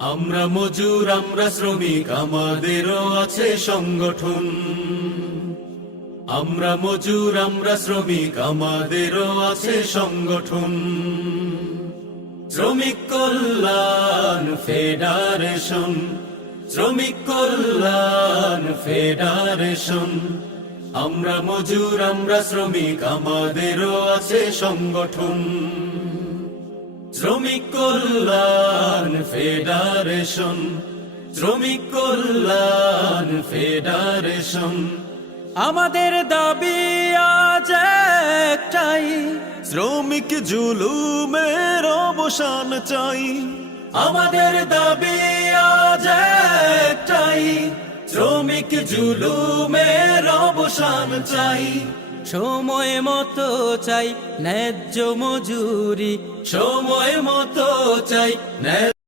আমরা মজুর, আমরা শ্রমিক, আমাদেরও আছে সংগঠন। আমরা মজুর, আমরা শ্রমিক, আমাদেরও আছে সংগঠন। শ্রমিক কল্যাণ ফেডারেশন, শ্রমিক কল্যাণ ফেডারেশন। আমরা মজুর, আমরা শ্রমিক, আমাদেরও আছে সংগঠন। শ্রমিক কল্যাণ ফেডারেশন, শ্রমিক কল্যাণ ফেডারেশন। আমাদের দাবি আজ একটাই, শ্রমিক জুলুমের অবসান চাই। আমাদের দাবি আজ একটাই, শ্রমিক জুলুমের অবসান চাই। সময় মতো চাই ন্যায্য মজুরি, সময় মতো চাই ন্যায়